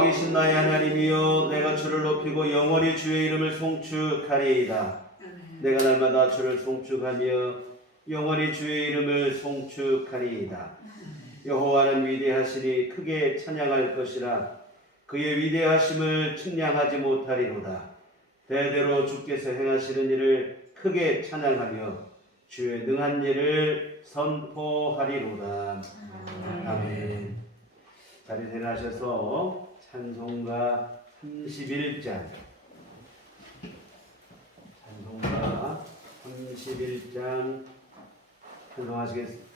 왕이신 나의 하나님이여 내가 주를 높이고 영원히 주의 이름을 송축하리이다. 내가 날마다 주를 송축하며 영원히 주의 이름을 송축하리이다. 여호와는 위대하시니 크게 찬양할 것이라. 그의 위대하심을 측량하지 못하리로다. 대대로 주께서 행하시는 일을 크게 찬양하며 주의 능한 일을 선포하리로다. 아멘. 자리에 일어나셔서 찬송가 31장 찬송하시겠습니다.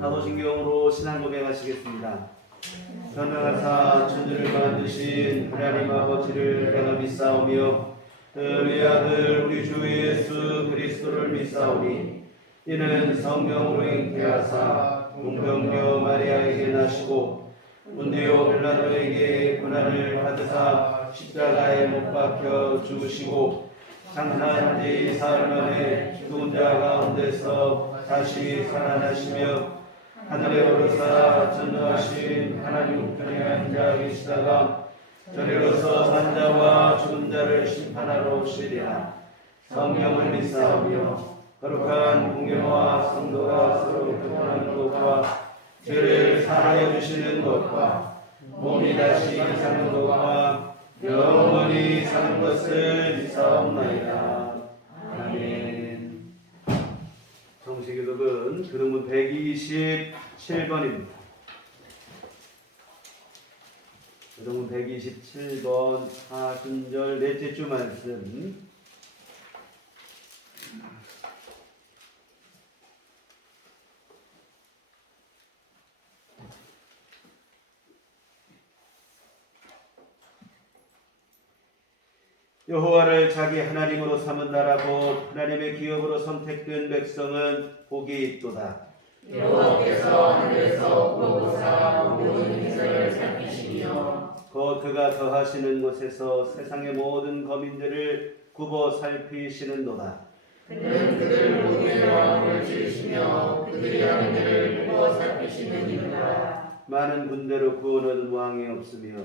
사도신경으로 신앙 고백하시겠습니다. 전능하사 천지를 만드신 하나님 아버지를 내가 믿사오며 그의 아들 우리 주 예수 그리스도를 믿사오니 이는 성령으로 잉태하사 동정녀 마리아에게 나시고 본디오 빌라도에게 고난을 받으사 십자가에 못 박혀 죽으시고 장사한 지 사흘 만에 죽은 자 가운데서 다시 살아나시며 하늘에 오르사 전능하신 하나님 우편에 앉아 계시다가 저리로서 산 자와 죽은 자를 심판하러 오시리라. 성령을 믿사오며 거룩한 공예와 성도가 서로 교통하는 것과 죄를 사하여 주시는 것과 몸이 다시 사는 것과 영원히 사는 것을 믿사옵나이다. 아멘. 정식기독은 그림은 127번입니다. 그림은 127번 사순절 넷째 주 말씀. 여호와를 자기 하나님으로 삼은 나라고 하나님의 기업으로 선택된 백성은 복이 있도다. 여호와께서 하늘에서 보고사 모든 기사를 살피시며 곧 그가 거하시는 곳에서 세상의 모든 거민들을 굽어 살피시는도다. 그는 그들 모두의 마음을 지으시며 그들이 하는 일을 보고 살피시는 이유라. 많은 군대로 구원하는 왕이 없으며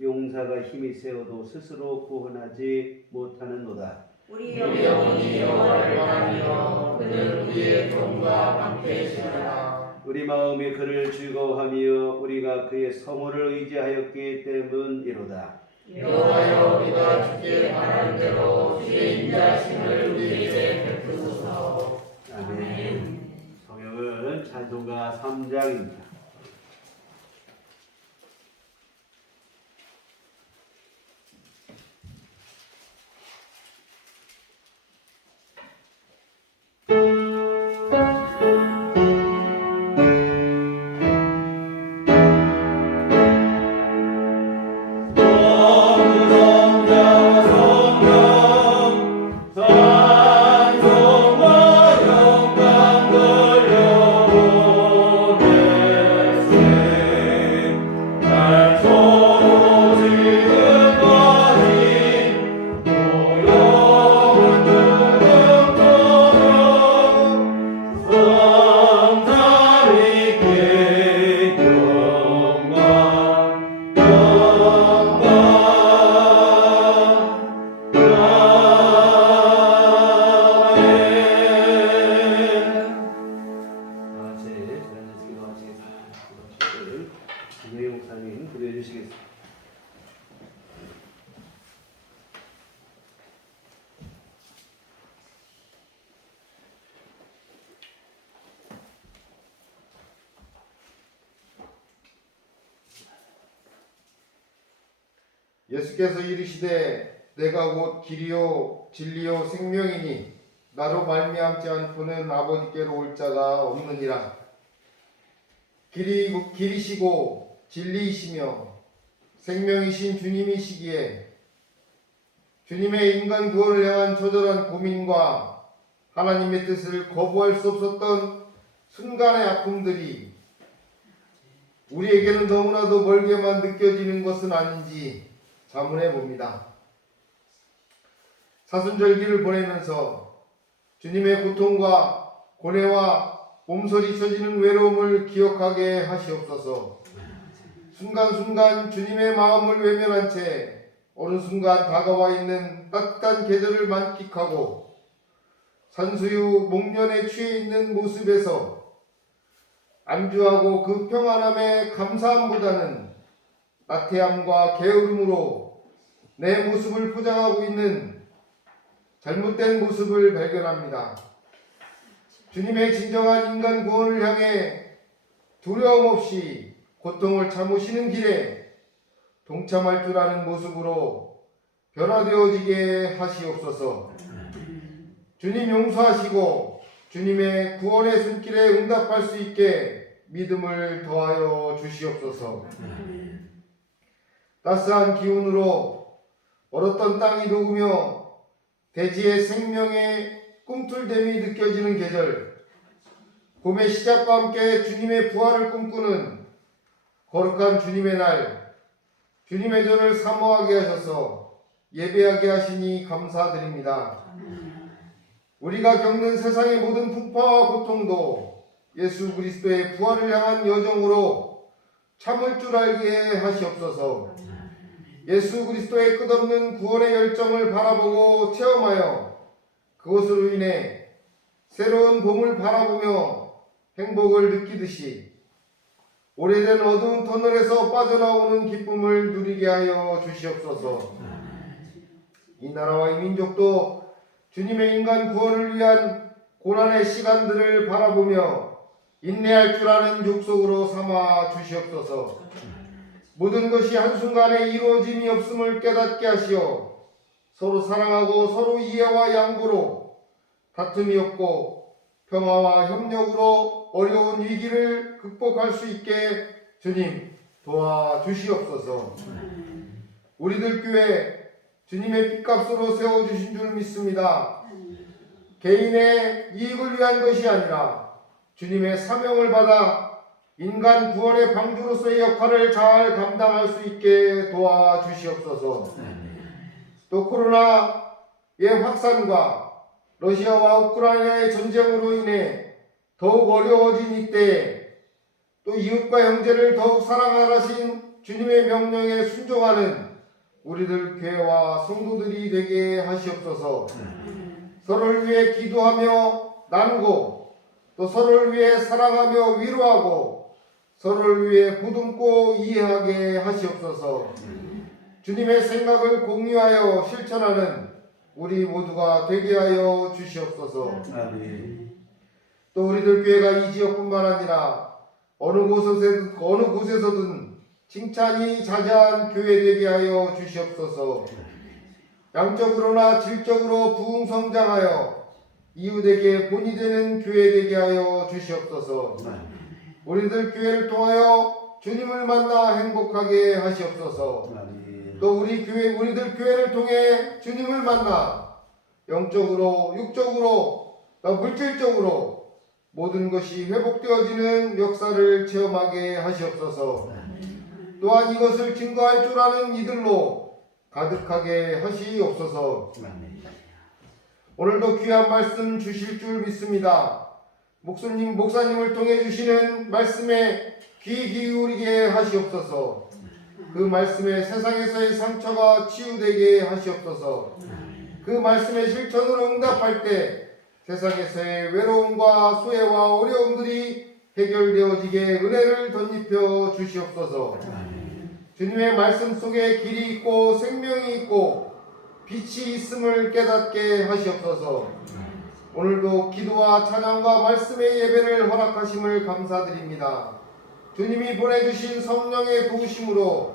용사가 힘이 세어도 스스로 구원하지 못하는도다. 우리 영혼이 여호와를 바라며 그는 우리의 돈과 방패시라. 우리 마음이 그를 즐거워하며 우리가 그의 성호를 의지하였기 때문이로다. 여호와여 우리가 주께 바라는 대로 주의 인자하심을 우리에게 베푸소서. 아멘. 성경은 찬송가 3장입니다. 예수께서 이르시되 내가 곧 길이요 진리요 생명이니 나로 말미암지 않고는 아버지께로 올 자가 없느니라. 길이시고 진리이시며 생명이신 주님이시기에 주님의 인간 구원을 향한 처절한 고민과 하나님의 뜻을 거부할 수 없었던 순간의 아픔들이 우리에게는 너무나도 멀게만 느껴지는 것은 아닌지 자문해 봅니다. 사순절기를 보내면서 주님의 고통과 고뇌와 몸서리 쳐지는 외로움을 기억하게 하시옵소서. 순간순간 주님의 마음을 외면한 채 어느 순간 다가와 있는 따뜻한 계절을 만끽하고 산수유 목련에 취해 있는 모습에서 안주하고 그 평안함에 감사함보다는 나태함과 게으름으로 내 모습을 포장하고 있는 잘못된 모습을 발견합니다. 주님의 진정한 인간 구원을 향해 두려움 없이 고통을 참으시는 길에 동참할 줄 아는 모습으로 변화되어지게 하시옵소서. 주님 용서하시고 주님의 구원의 손길에 응답할 수 있게 믿음을 더하여 주시옵소서. 따스한 기운으로 얼었던 땅이 녹으며 대지의 생명의 꿈틀댐이 느껴지는 계절, 봄의 시작과 함께 주님의 부활을 꿈꾸는 거룩한 주님의 날, 주님의 전을 사모하게 하셔서 예배하게 하시니 감사드립니다. 우리가 겪는 세상의 모든 풍파와 고통도 예수 그리스도의 부활을 향한 여정으로 참을 줄 알게 하시옵소서. 예수 그리스도의 끝없는 구원의 열정을 바라보고 체험하여 그것으로 인해 새로운 봄을 바라보며 행복을 느끼듯이 오래된 어두운 터널에서 빠져나오는 기쁨을 누리게 하여 주시옵소서. 이 나라와 이 민족도 주님의 인간 구원을 위한 고난의 시간들을 바라보며 인내할 줄 아는 족속으로 삼아 주시옵소서. 모든 것이 한순간에 이루어짐이 없음을 깨닫게 하시어 서로 사랑하고 서로 이해와 양보로 다툼이 없고 평화와 협력으로 어려운 위기를 극복할 수 있게 주님 도와주시옵소서. 우리들 교회 주님의 핏값으로 세워주신 줄 믿습니다. 개인의 이익을 위한 것이 아니라 주님의 사명을 받아 인간 구원의 방주로서의 역할을 잘 감당할 수 있게 도와주시옵소서. 또 코로나의 확산과 러시아와 우크라이나의 전쟁으로 인해 더욱 어려워진 이때 또 이웃과 형제를 더욱 사랑하신 주님의 명령에 순종하는 우리들 교회와 성도들이 되게 하시옵소서. 서로를 위해 기도하며 나누고 또 서로를 위해 사랑하며 위로하고 서로를 위해 보듬고 이해하게 하시옵소서. 주님의 생각을 공유하여 실천하는 우리 모두가 되게 하여 주시옵소서. 아멘. 또 우리들 교회가 이 지역뿐만 아니라 어느 곳에서든 칭찬이 자자한 교회 되게 하여 주시옵소서. 양적으로나 질적으로 부흥성장하여 이웃에게 본이 되는 교회 되게 하여 주시옵소서. 우리들 교회를 통하여 주님을 만나 행복하게 하시옵소서. 또 우리들 교회를 통해 주님을 만나 영적으로, 육적으로, 또 물질적으로 모든 것이 회복되어지는 역사를 체험하게 하시옵소서. 또한 이것을 증거할 줄 아는 이들로 가득하게 하시옵소서. 오늘도 귀한 말씀 주실 줄 믿습니다. 목사님을 통해 주시는 말씀에 귀 기울이게 하시옵소서. 그 말씀에 세상에서의 상처가 치유되게 하시옵소서. 그 말씀의 실천으로 응답할 때 세상에서의 외로움과 소외와 어려움들이 해결되어지게 은혜를 덧입혀 주시옵소서. 주님의 말씀 속에 길이 있고 생명이 있고 빛이 있음을 깨닫게 하시옵소서. 오늘도 기도와 찬양과 말씀의 예배를 허락하심을 감사드립니다. 주님이 보내주신 성령의 도우심으로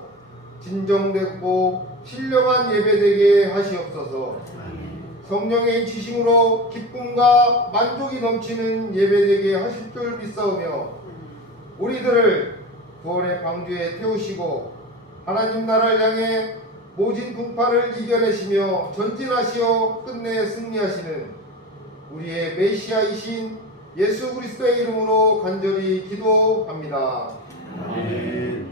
진정되고 신령한 예배되게 하시옵소서. 성령의 지심으로 기쁨과 만족이 넘치는 예배되게 하실 줄 믿사오며 우리들을 구원의 방주에 태우시고 하나님 나라를 향해 모진 풍파를 이겨내시며 전진하시어 끝내 승리하시는 우리의 메시아이신 예수 그리스도의 이름으로 간절히 기도합니다. 아멘.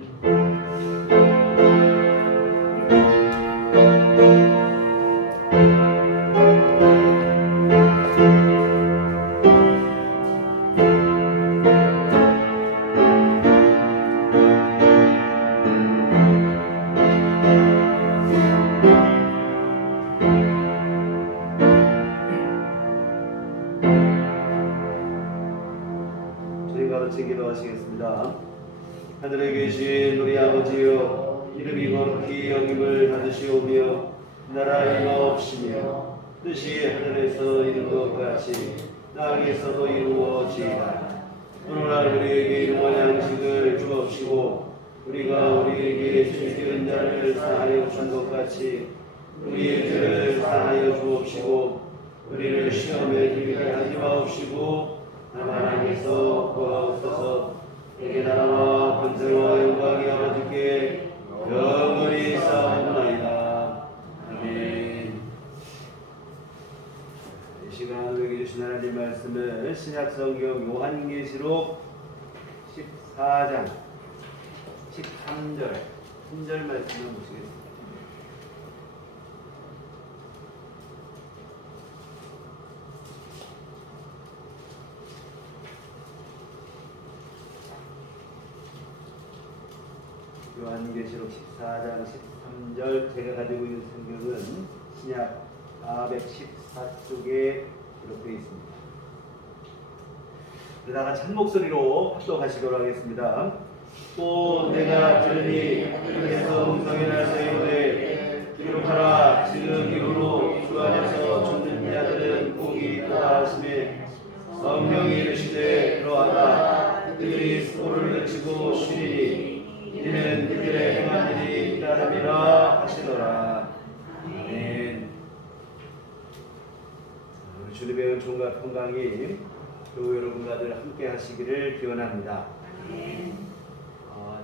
주님과 같이 기도하시겠습니다. 하늘에 계신 우리 아버지여, 이름이 거룩히 여김을 받으시오며 나라의 임하옵시며 뜻이 하늘에서 이룬 것 같이 땅에서도 이루어지이다. 오늘날 우리에게 일용할 양식을 주옵시고 우리가 우리에게 죄지은 자를 사하여 준 것 같이 우리의 죄를 사하여 주옵시고 우리를 시험에 들게 하지 마옵시고 다만 악에서 구하옵소서. 내게 나라와 권세와 영광이 아버지께 영원히 쌓옵나이다. 아멘. 이 시간 우리에게 주신 하나님 말씀을 신약성경 요한계시록 14장 13절 3절 말씀을 보시겠습니다. 요한계시록 14장 13절 제가 가지고 있는 성경은 신약 414쪽에 기록되어 있습니다. 그러다가 찬 목소리로 합독하시도록 하겠습니다. 또 내가 들으니 하늘에서 음성이 나서 이르되 기록하라. 지금 이후로 주 안에서 죽는 자들은 복이 있다 하시매 성령이 이르시되 그러하다. 그들이 수고를 그치고 쉬리니 이는 그들의 행한 일이 따름이라 하시더라. 아멘. 우리 주님의 은총과 평강이 교회 여러분과 늘 함께 하시기를 기원합니다.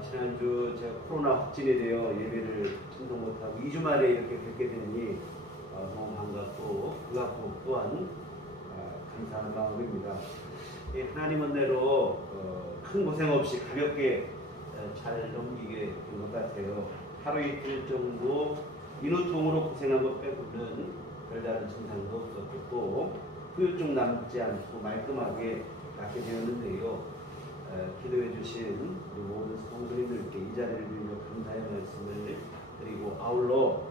지난주 제가 코로나 확진이 되어 예배를 참석 못하고 2주 만에 이렇게 뵙게 되니 너무 반갑고 그 앞으로 또한 감사하는 마음입니다. 하나님 은혜로 큰 고생 없이 가볍게 잘 넘기게 된 것 같아요. 하루 이틀 정도 인후통으로 고생한 것 빼고는 별다른 증상도 없었고 또 후유증 남지 않고 말끔하게 낫게 되었는데요. 기도해 주신 우리 모든 성도님들께 이 자리를 빌며 감사의 말씀을 드리고 아울러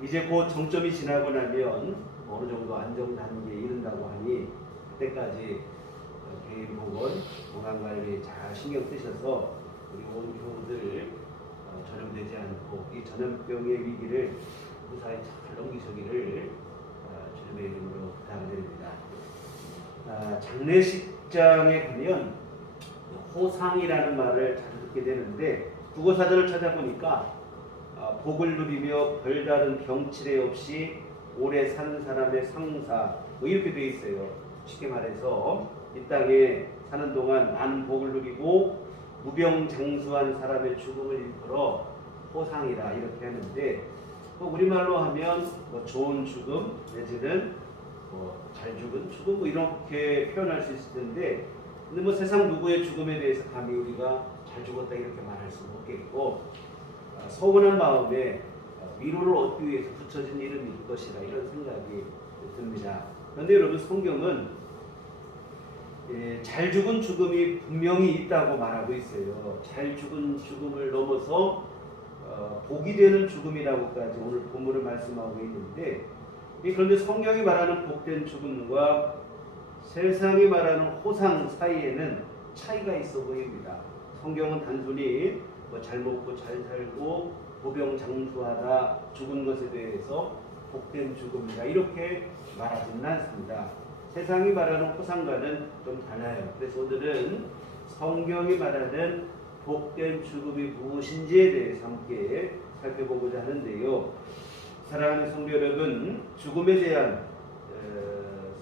이제 곧 정점이 지나고 나면 어느 정도 안정 단계에 이른다고 하니 그때까지 개인 보건, 건강 관리에 잘 신경 쓰셔서 우리 모든 교우들 전염되지 않고 이 전염병의 위기를 무사히 잘 넘기시기를 주님의 이름으로 부탁드립니다. 장례식장에 가면 호상이라는 말을 자주 듣게 되는데 국어사전을 찾아보니까 복을 누리며 별다른 병치레 없이 오래 산 사람의 상사 뭐 이렇게 돼 있어요. 쉽게 말해서 이 땅에 사는 동안 많은 복을 누리고 무병장수한 사람의 죽음을 일컬어 호상이라 이렇게 하는데 우리말로 하면 좋은 죽음 내지는 잘 죽은 죽음 이렇게 표현할 수 있을 텐데 근데 세상 누구의 죽음에 대해서 감히 우리가 잘 죽었다 이렇게 말할 수는 없겠고 서운한 마음에 위로를 얻기 위해서 붙여진 이름일 것이라 이런 생각이 듭니다. 그런데 여러분 성경은 잘 죽은 죽음이 분명히 있다고 말하고 있어요. 잘 죽은 죽음을 넘어서 복이 되는 죽음이라고까지 오늘 본문을 말씀하고 있는데 그런데 성경이 말하는 복된 죽음과 세상이 말하는 호상 사이에는 차이가 있어 보입니다. 성경은 단순히 잘 먹고 잘 살고 무병장수하다 죽은 것에 대해서 복된 죽음이다 이렇게 말하지는 않습니다. 세상이 말하는 호상과는 좀 달라요. 그래서 오늘은 성경이 말하는 복된 죽음이 무엇인지에 대해서 함께 살펴보고자 하는데요. 사랑하는 성도 여러분, 죽음에 대한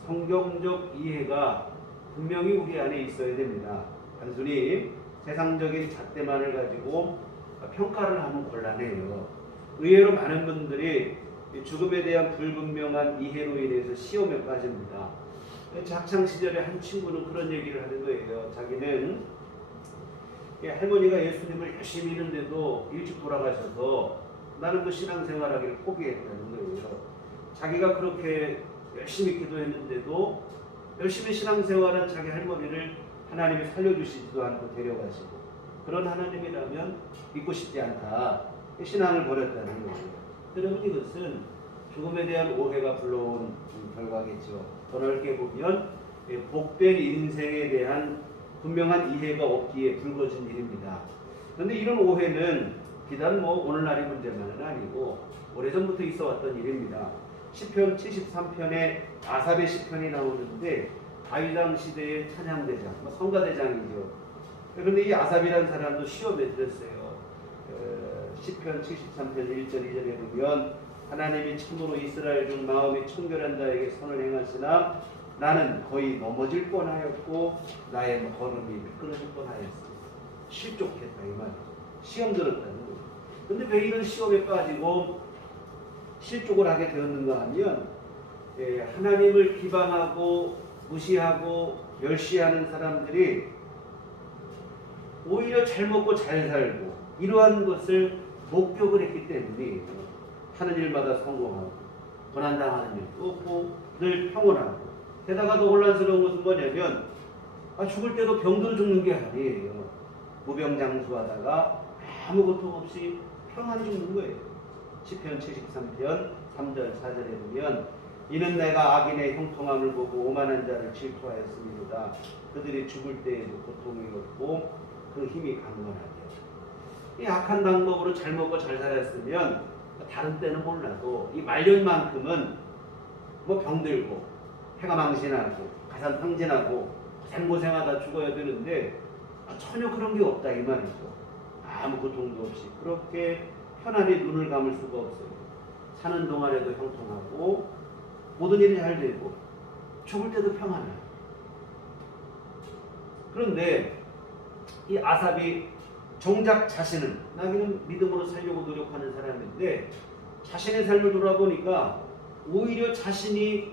성경적 이해가 분명히 우리 안에 있어야 됩니다. 단순히 세상적인 잣대만을 가지고 평가를 하면 곤란해요. 의외로 많은 분들이 죽음에 대한 불분명한 이해로 인해서 시험에 빠집니다. 학창 시절에 한 친구는 그런 얘기를 하는 거예요. 자기는 할머니가 예수님을 열심히 믿는데도 일찍 돌아가셔서 나는 그 신앙생활하기를 포기했다는 거예요. 자기가 그렇게 열심히 기도했는데도 열심히 신앙생활한 자기 할머니를 하나님이 살려주시지도 않고 데려가시고 그런 하나님이라면 믿고 싶지 않다. 신앙을 버렸다는 거예요. 여러분 이것은 죽음에 대한 오해가 불러온 결과겠죠. 더 넓게 보면 복된 인생에 대한 분명한 이해가 없기에 불거진 일입니다. 그런데 이런 오해는 비단 오늘날의 문제만은 아니고 오래전부터 있어 왔던 일입니다. 시편 73편에 아삽의 시편이 나오는데 다윗왕 시대의 찬양대장, 성가대장이죠. 그런데 이 아삽이라는 사람도 시험에 들었어요. 시편 73편 1절 2절에 보면 하나님이 참으로 이스라엘 중 마음이 청결한 자에게 선을 행하시나 나는 거의 넘어질 뻔하였고 나의 걸음이 미끄러질 뻔하였습니다. 실족했다 이 말이죠. 시험 들었다는 거죠. 그런데 왜 이런 시험에 빠지고 실족을 하게 되었는가 하면 하나님을 비방하고 무시하고 멸시하는 사람들이 오히려 잘 먹고 잘 살고 이러한 것을 목격을 했기 때문에 하는 일마다 성공하고 고난당하는 일도 없고 늘 평온하고 게다가 더 혼란스러운 것은 뭐냐면 죽을 때도 병들어 죽는 게 아니에요. 무병장수하다가 아무 고통 없이 평안히 죽는 거예요. 시편 73편 3절 4절에 보면 이는 내가 악인의 형통함을 보고 오만한 자를 질투하였습니다. 그들이 죽을 때에도 고통이 없고 그 힘이 강건하죠. 이 악한 방법으로 잘 먹고 잘 살았으면 다른 때는 몰라도 이 말년만큼은 병들고 해가 망신하고 가산탕진하고 고생하다 죽어야 되는데 전혀 그런 게 없다 이 말이죠. 아무 고통도 없이 그렇게 편안히 눈을 감을 수가 없어요. 사는 동안에도 형통하고 모든 일이 잘 되고 죽을 때도 평안해요. 그런데 이 아삽이 정작 자신은 나기는 믿음으로 살려고 노력하는 사람인데 자신의 삶을 돌아보니까 오히려 자신이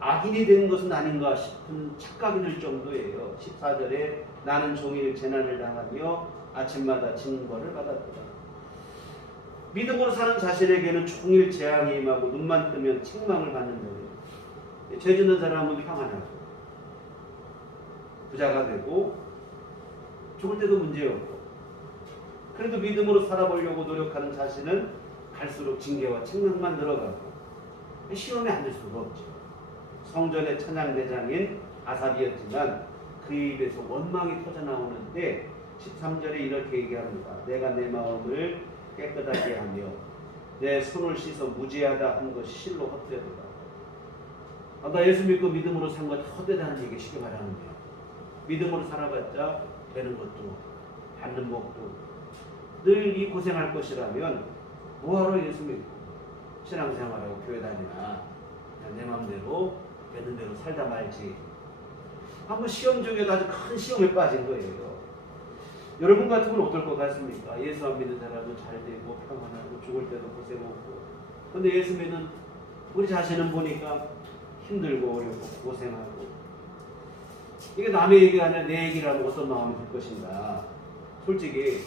악인이 된 것은 아닌가 싶은 착각이 들 정도예요. 14절에 나는 종일 재난을 당하며 아침마다 징벌을 받았도다. 믿음으로 사는 자신에게는 종일 재앙이 임하고 눈만 뜨면 책망을 받는다고요. 죄 짓는 사람은 평안하고 부자가 되고 죽을 때도 문제없고, 그래도 믿음으로 살아보려고 노력하는 자신은 갈수록 징계와 책망만 늘어가고 시험에 앉을 수가 없죠. 성전의 찬양대장인 아삽이었지만 그 입에서 원망이 터져나오는데 13절에 이렇게 얘기합니다. 내가 내 마음을 깨끗하게 하며 내 손을 씻어 무죄하다 한 것이 실로 헛되도다. 나 예수 믿고 믿음으로 산 것 헛되다는 얘기 쉽게 말하는 거예요. 믿음으로 살아봤자 되는 것도 받는 복도 늘 이 고생할 것이라면 뭐하러 예수 믿고 신앙생활하고 교회 다니나, 그냥 내 마음대로 되는 대로 살다 말지. 한번 시험 중에도 아주 큰 시험에 빠진 거예요. 여러분 같으면 어떨 것 같습니까? 예수 안 믿는 사람은 잘 되고 평안하고 죽을 때도 고생 없고, 근데 예수 믿는 우리 자신은 보니까 힘들고 어렵고 고생하고, 이게 남의 얘기가 아니라 내 얘기라면 어떤 마음이 들 것인가. 솔직히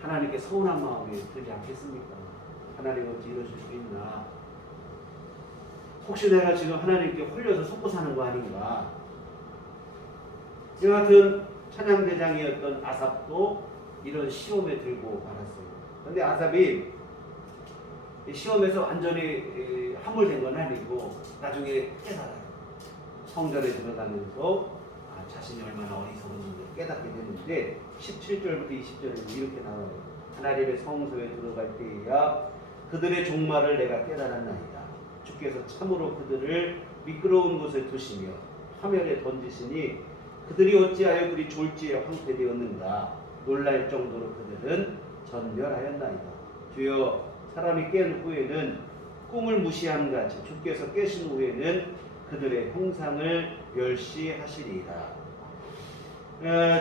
하나님께 서운한 마음이 들지 않겠습니까? 하나님 어찌 이러실 수 있나? 혹시 내가 지금 하나님께 홀려서 속고 사는 거 아닌가? 이와 같은 찬양대장이었던 아삽도 이런 시험에 들고 말았어요. 그런데 아삽이 시험에서 완전히 함몰된 건 아니고 나중에 깨달아요. 성전에 들어가면서 자신이 얼마나 어리석었는지 깨닫게 되는데 17절부터 20절에 이렇게 나와요. 하나님의 성소에 들어갈 때에야 그들의 종말을 내가 깨달았나이다. 주께서 참으로 그들을 미끄러운 곳에 두시며 화면에 던지시니 그들이 어찌하여 그리 졸지에 황폐되었는가. 놀랄 정도로 그들은 전멸하였나이다. 주여, 사람이 깬 후에는 꿈을 무시함 같이 주께서 깨신 후에는 그들의 형상을 멸시하시리이다.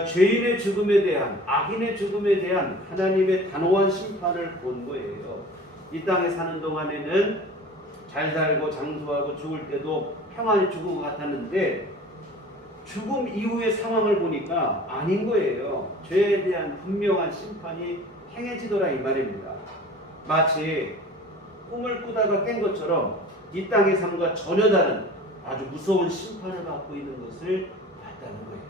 죄인의 죽음에 대한, 악인의 죽음에 대한 하나님의 단호한 심판을 본 거예요. 이 땅에 사는 동안에는 잘 살고 장수하고 죽을 때도 평안히 죽은 것 같았는데 죽음 이후의 상황을 보니까 아닌 거예요. 죄에 대한 분명한 심판이 행해지더라 이 말입니다. 마치 꿈을 꾸다가 깬 것처럼 이 땅의 삶과 전혀 다른 아주 무서운 심판을 받고 있는 것을 봤다는 거예요.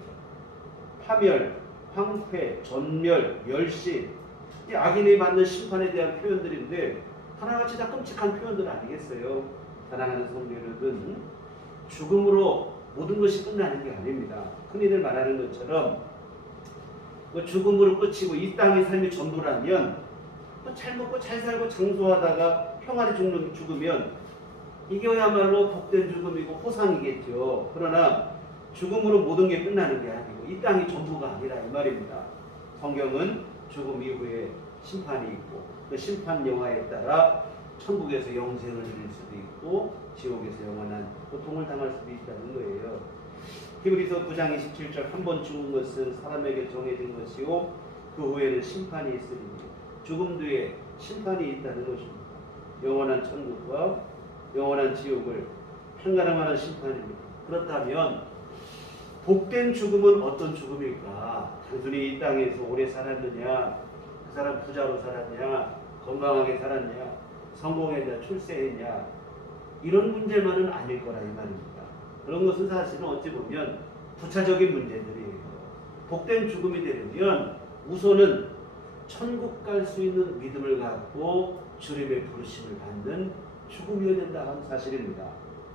파멸, 황폐, 전멸, 멸시, 이 악인이 받는 심판에 대한 표현들인데 하나같이 다 끔찍한 표현들 아니겠어요? 사랑하는 성도 여러분, 죽음으로 모든 것이 끝나는 게 아닙니다. 흔히들 말하는 것처럼 죽음으로 끝이고 이 땅의 삶이 전부라면 잘 먹고 잘 살고 장수하다가 평안히 죽으면 이게야말로 복된 죽음이고 호상이겠죠. 그러나 죽음으로 모든 게 끝나는 게 아니고 이 땅이 전부가 아니라 이 말입니다. 성경은 죽음 이후에 심판이 있고 그 심판 영화에 따라 천국에서 영생을 누릴 수도 있고 지옥에서 영원한 고통을 당할 수도 있다는 거예요. 히브리서 9장 27절 한 번 죽은 것은 사람에게 정해진 것이요 그 후에는 심판이 있으니 죽음 뒤에 심판이 있다는 것입니다. 영원한 천국과 영원한 지옥을 판가름하는 심판입니다. 그렇다면 복된 죽음은 어떤 죽음일까? 단순히 이 땅에서 오래 살았느냐, 그 사람 부자로 살았냐, 건강하게 살았냐, 성공했냐, 출세했냐, 이런 문제만은 아닐 거라 이 말입니다. 그런 것은 사실은 어찌 보면 부차적인 문제들이에요. 복된 죽음이 되려면 우선은 천국 갈 수 있는 믿음을 갖고 주님의 부르심을 받는 죽음이어야 된다는 사실입니다.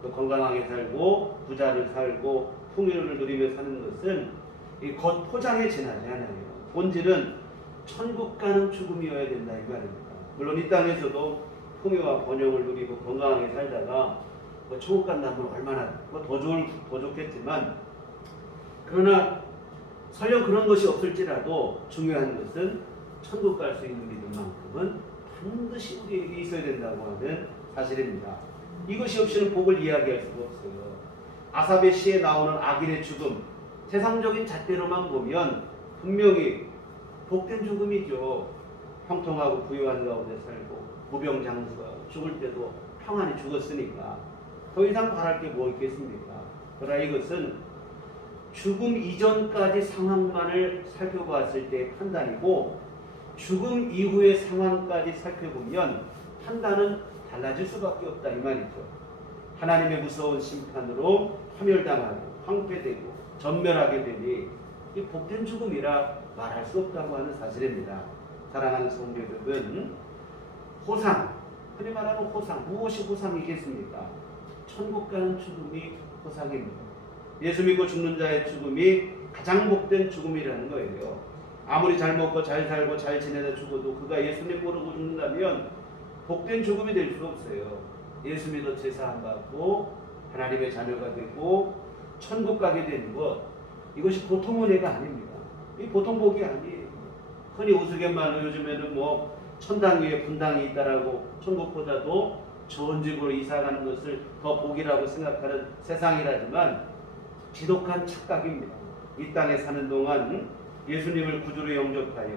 또 건강하게 살고 부자를 살고 풍요를 누리며 사는 것은 이 겉 포장에 지나지 않아요. 본질은 천국 가는 죽음이어야 된다 이 말입니다. 물론 이 땅에서도 풍요와 번영을 누리고 건강하게 살다가 천국 간다면 얼마나 더 좋겠지만, 그러나 설령 그런 것이 없을지라도 중요한 것은 천국 갈 수 있는 믿음만큼은 반드시 우리에게 있어야 된다고 하는 사실입니다. 이것이 없이는 복을 이야기할 수가 없어요. 아삽의 시에 나오는 악인의 죽음, 세상적인 잣대로만 보면 분명히 복된 죽음이죠. 형통하고 부유한 가운데 살고 무병장수가 죽을 때도 평안히 죽었으니까. 더 이상 바랄 게 뭐 있겠습니까? 그러나 이것은 죽음 이전까지 상황만을 살펴봤을 때의 판단이고 죽음 이후의 상황까지 살펴보면 판단은 달라질 수밖에 없다 이 말이죠. 하나님의 무서운 심판으로 파멸당하고 황폐되고 전멸하게 되니 이 복된 죽음이라 말할 수 없다고 하는 사실입니다. 사랑하는 성도 여러분, 호상, 흔히 말하는 호상, 무엇이 호상이겠습니까? 천국 가는 죽음이 호상입니다. 예수 믿고 죽는 자의 죽음이 가장 복된 죽음이라는 거예요. 아무리 잘 먹고 잘 살고 잘 지내다 죽어도 그가 예수님 모르고 죽는다면 복된 죽음이 될 수 없어요. 예수 믿어 제사함 받고 하나님의 자녀가 되고 천국 가게 되는 것, 이것이 보통 은혜가 아닙니다. 이 보통 복이 아니에요. 흔히 우스갯말로 요즘에는 뭐 천당 위에 분당이 있다라고 천국보다도 좋은 집으로 이사가는 것을 더 복이라고 생각하는 세상이라지만 지독한 착각입니다. 이 땅에 사는 동안 예수님을 구주로 영접하여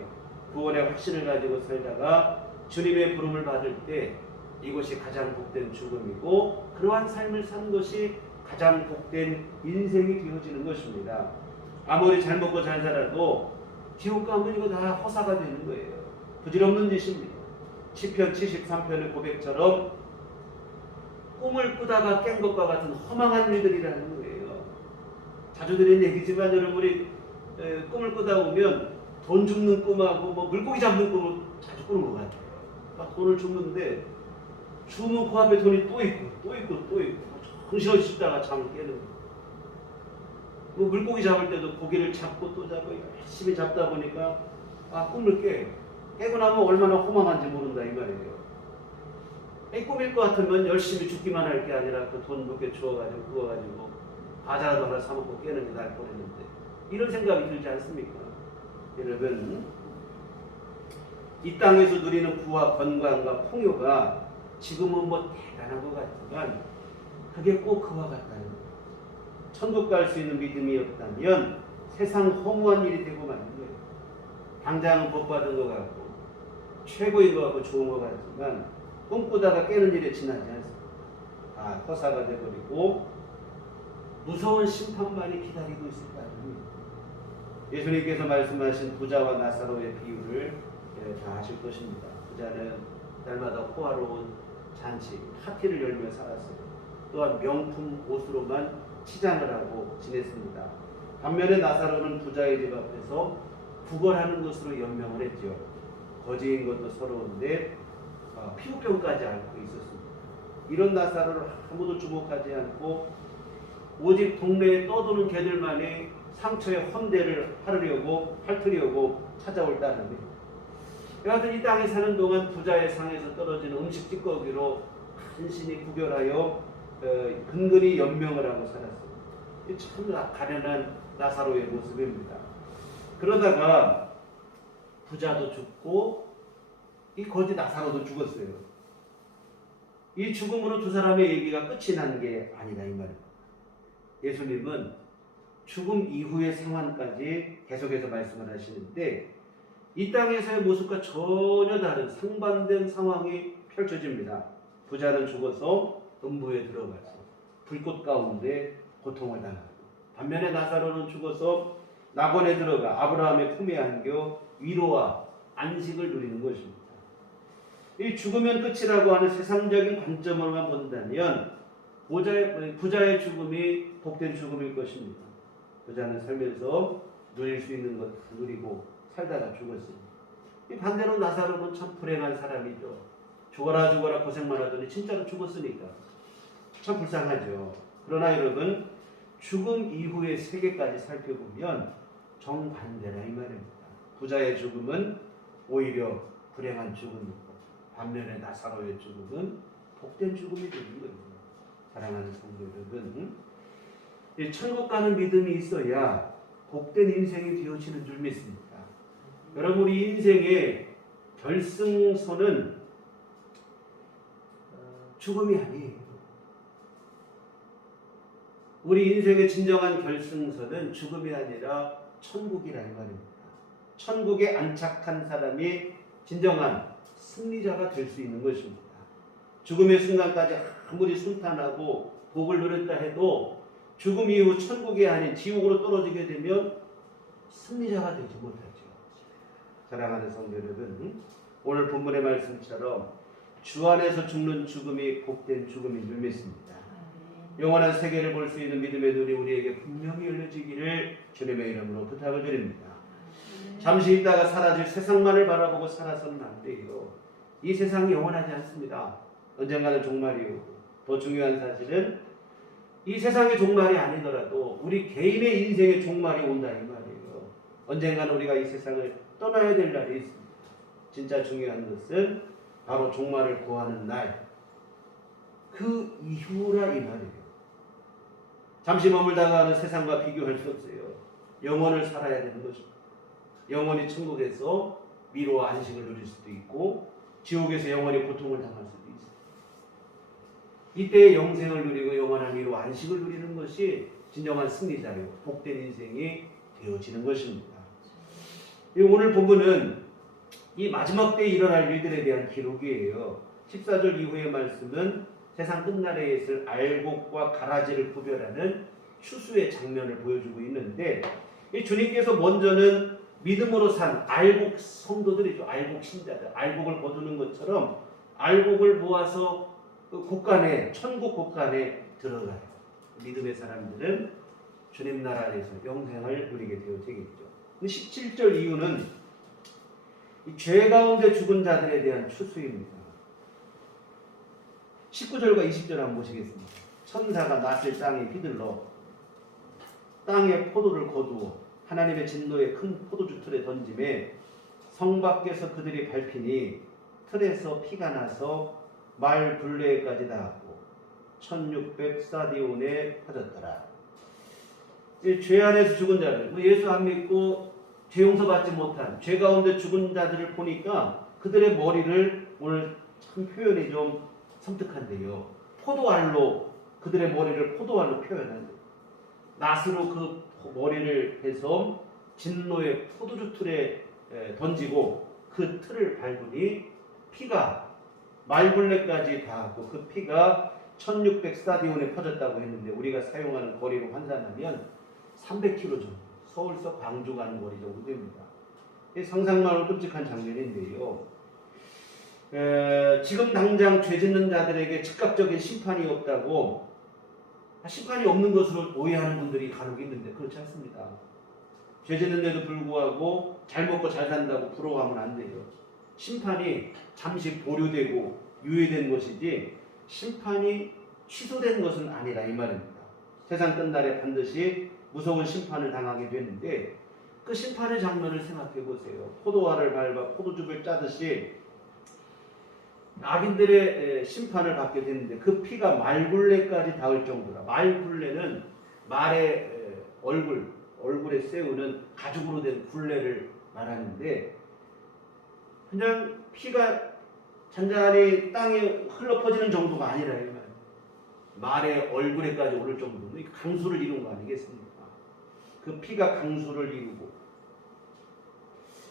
구원의 확신을 가지고 살다가 주님의 부름을 받을 때 이것이 가장 복된 죽음이고 그러한 삶을 사는 것이 가장 복된 인생이 되어지는 것입니다. 아무리 잘 먹고 잘 살아도 지옥 가면 이거 다 허사가 되는 거예요. 부질없는 짓입니다. 시편 73편의 고백처럼 꿈을 꾸다가 깬 것과 같은 허망한 일들이라는 거예요. 자주 드리는 얘기지만 여러분이 꿈을 꾸다 보면 돈 줍는 꿈하고 뭐 물고기 잡는 꿈을 자주 꾸는 것 같아요. 막 돈을 줍는데 주면 그 앞에 돈이 또 있고 정신없이 싶다가 잠을 깨는 거예요. 뭐 물고기 잡을 때도 고기를 잡고 또 잡고 열심히 잡다 보니까 꿈을 깨고 나면 얼마나 허망한지 모른다 이 말이에요. 이 꿈일 것 같으면 열심히 죽기만 할 게 아니라 그 돈 몇 개 주워가지고 구워가지고 과자라도 하나 사 먹고 깨는 게 나을 뻔했는데 이런 생각이 들지 않습니까? 여러분, 이 땅에서 누리는 부와 건강과 풍요가 지금은 뭐 대단한 것 같지만 그게 꼭 그와 같다는 거예요. 천국 갈 수 있는 믿음이 없다면 세상 허무한 일이 되고 마는 거예요. 당장은 복 받은 것 같고 최고인 것 같고 좋은 것 같지만 꿈꾸다가 깨는 일에 지나지 않습니다. 다 허사가 되어버리고 무서운 심판만이 기다리고 있을 거 아닙니까? 예수님께서 말씀하신 부자와 나사로의 비유를 다 아실 것입니다. 부자는 날마다 호화로운 잔치, 파티를 열며 살았어요. 또한 명품 옷으로만 치장을 하고 지냈습니다. 반면에 나사로는 부자의 집 앞에서 구걸하는 것으로 연명을 했죠. 거지인 것도 서러운데 피부병까지 앓고 있었습니다. 이런 나사로를 아무도 주목하지 않고 오직 동네에 떠도는 개들만이 상처의 헌대를 핥으려고 찾아올 따름에 여하튼 이 땅에 사는 동안 부자의 상에서 떨어지는 음식 찌꺼기로 간신히 구별하여 근근히 연명을 하고 살았어요. 참 가련한 나사로의 모습입니다. 그러다가 부자도 죽고 이 거지 나사로도 죽었어요. 이 죽음으로 두 사람의 얘기가 끝이 난 게 아니다 이 말입니다. 예수님은 죽음 이후의 상황까지 계속해서 말씀을 하시는데 이 땅에서의 모습과 전혀 다른 상반된 상황이 펼쳐집니다. 부자는 죽어서 음부에 들어가서 불꽃 가운데 고통을 당하고 반면에 나사로는 죽어서 낙원에 들어가 아브라함의 품에 안겨 위로와 안식을 누리는 것입니다. 이 죽으면 끝이라고 하는 세상적인 관점으로만 본다면 부자의 죽음이 복된 죽음일 것입니다. 부자는 살면서 누릴 수 있는 것 누리고 살다가 죽었습니다. 이 반대로 나사로는 참 불행한 사람이죠. 죽어라 고생만 하더니 진짜로 죽었으니까 참 불쌍하죠. 그러나 여러분, 죽음 이후의 세계까지 살펴보면 정반대라 이 말입니다. 부자의 죽음은 오히려 불행한 죽음이고 반면에 나사로의 죽음은 복된 죽음이 되는 겁니다. 사랑하는 성도 여러분, 이 천국 가는 믿음이 있어야 복된 인생이 되어지는 줄 믿습니다. 여러분, 우리 인생의 결승선은 죽음이 아니에요. 우리 인생의 진정한 결승선은 죽음이 아니라 천국이라 이 말입니다. 천국에 안착한 사람이 진정한 승리자가 될 수 있는 것입니다. 죽음의 순간까지 아무리 순탄하고 복을 누렸다 해도 죽음 이후 천국이 아닌 지옥으로 떨어지게 되면 승리자가 되지 못하죠. 사랑하는 성도 여러분, 오늘 본문의 말씀처럼 주 안에서 죽는 죽음이 복된 죽음인 줄 믿습니다. 영원한 세계를 볼 수 있는 믿음의 눈이 우리에게 분명히 열려지기를 주님의 이름으로 부탁을 드립니다. 잠시 있다가 사라질 세상만을 바라보고 살아서는 안 돼요. 이 세상이 영원하지 않습니다. 언젠가는 종말이 오고, 더 중요한 사실은 이 세상의 종말이 아니더라도 우리 개인의 인생의 종말이 온다 이 말이에요. 언젠가는 우리가 이 세상을 떠나야 될 날이 있습니다. 진짜 중요한 것은 바로 종말을 구하는 날, 그 이후라 이 말이에요. 잠시 머물다가 하는 세상과 비교할 수 없어요. 영원을 살아야 되는 것입니다. 영원히 천국에서 위로와 안식을 누릴 수도 있고 지옥에서 영원히 고통을 당할 수도 있어요. 이때 영생을 누리고 영원한 위로와 안식을 누리는 것이 진정한 승리자요 복된 인생이 되어지는 것입니다. 오늘 본문은 이 마지막 때에 일어날 일들에 대한 기록이에요. 14절 이후의 말씀은 세상 끝날에 있을 알곡과 가라지를 구별하는 추수의 장면을 보여주고 있는데, 이 주님께서 먼저는 믿음으로 산 알곡 성도들이죠. 알곡 신자들, 알곡을 거두는 것처럼 알곡을 모아서 그 곳간에, 천국 곳간에 들어가요. 믿음의 사람들은 주님 나라에서 영생을 누리게 되겠죠. 17절 이후는 이 죄 가운데 죽은 자들에 대한 추수입니다. 19절과 20절 한번 보시겠습니다. 천사가 낫을 땅에 휘둘러 땅에 포도를 거두어 하나님의 진노의 큰 포도주 틀에 던짐에 성 밖에서 그들이 밟히니 틀에서 피가 나서 말 굴레까지 닿았고 1600 스타디온에 퍼졌더라. 죄 안에서 죽은 자들, 예수 안 믿고 죄 용서받지 못한 죄 가운데 죽은 자들을 보니까 그들의 머리를, 오늘 참 표현이 좀 섬뜩한데요, 포도알로, 그들의 머리를 포도알로 표현한대요. 낫으로 그 머리를 해서 진노의 포도주 틀에 던지고 그 틀을 밟으니 피가 말굴레까지 닿았고 그 피가 1600 스타디온에 퍼졌다고 했는데, 우리가 사용하는 거리로 환산하면 300km 정도, 서울서 광주 가는 거리 정도 됩니다. 상상만으로 끔찍한 장면인데요. 지금 당장 죄 짓는 자들에게 즉각적인 심판이 없다고, 심판이 없는 것으로 오해하는 분들이 간혹 있는데 그렇지 않습니다. 죄 짓는데도 불구하고 잘 먹고 잘 산다고 부러워하면 안 돼요. 심판이 잠시 보류되고 유예된 것이지 심판이 취소된 것은 아니라 이 말입니다. 세상 끝날에 반드시 무서운 심판을 당하게 되는데, 그 심판의 장면을 생각해 보세요. 포도알을 밟아 포도즙을 짜듯이 악인들의 심판을 받게 되는데 그 피가 말굴레까지 닿을 정도라. 말굴레는 말의 얼굴에 세우는 가죽으로 된 굴레를 말하는데, 그냥 피가 잔잔히 땅에 흘러 퍼지는 정도가 아니라 말의 얼굴에까지 오를 정도로 강수를 이룬 거 아니겠습니까? 그 피가 강수를 이루고,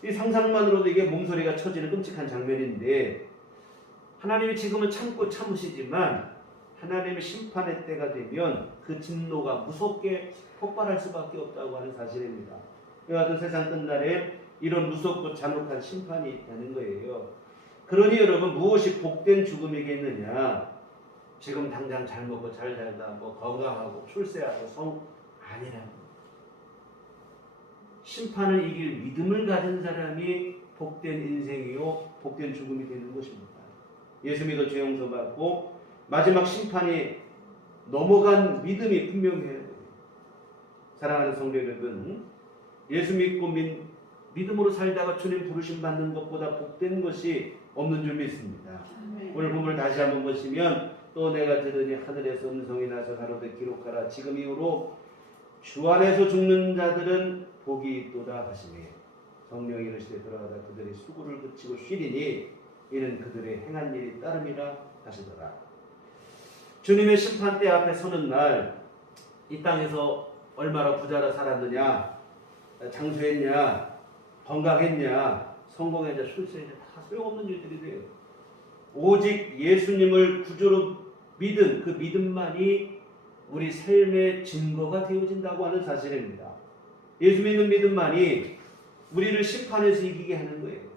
이 상상만으로도 이게 몸소리가 쳐지는 끔찍한 장면인데, 하나님이 지금은 참고 참으시지만 하나님의 심판의 때가 되면 그 진노가 무섭게 폭발할 수밖에 없다고 하는 사실입니다. 이와 같은 세상 끝날에 이런 무섭고 잔혹한 심판이 있다는 거예요. 그러니 여러분, 무엇이 복된 죽음이겠느냐? 지금 당장 잘 먹고 잘 살다, 건강하고 출세하고 성 아니라고. 심판을 이길 믿음을 가진 사람이 복된 인생이요 복된 죽음이 되는 것입니다. 예수 믿어 죄 용서받고 마지막 심판이 넘어간 믿음이 분명해야 돼요. 사랑하는 성도 여러분, 예수 믿고 믿음으로 살다가 주님 부르심 받는 것보다 복된 것이 없는 줄 믿습니다. 오늘 본문을 다시 한번 보시면, 또 내가 들으니 하늘에서 음성이 나서 가로되 기록하라. 지금 이후로 주 안에서 죽는 자들은 복이 있도다 하시니 성령이 이르시되 들어가다 그들이 수고를 그치고 쉬리니 이는 그들의 행한 일이 따름이라 하시더라. 주님의 심판대 앞에 서는 날, 이 땅에서 얼마나 부자라 살았느냐, 장수했냐, 건강했냐, 성공했냐, 출세했냐, 다 소용없는 일들이 돼요. 오직 예수님을 구주로 믿은 그 믿음만이 우리 삶의 증거가 되어진다고 하는 사실입니다. 예수 믿는 믿음만이 우리를 심판에서 이기게 하는 거예요.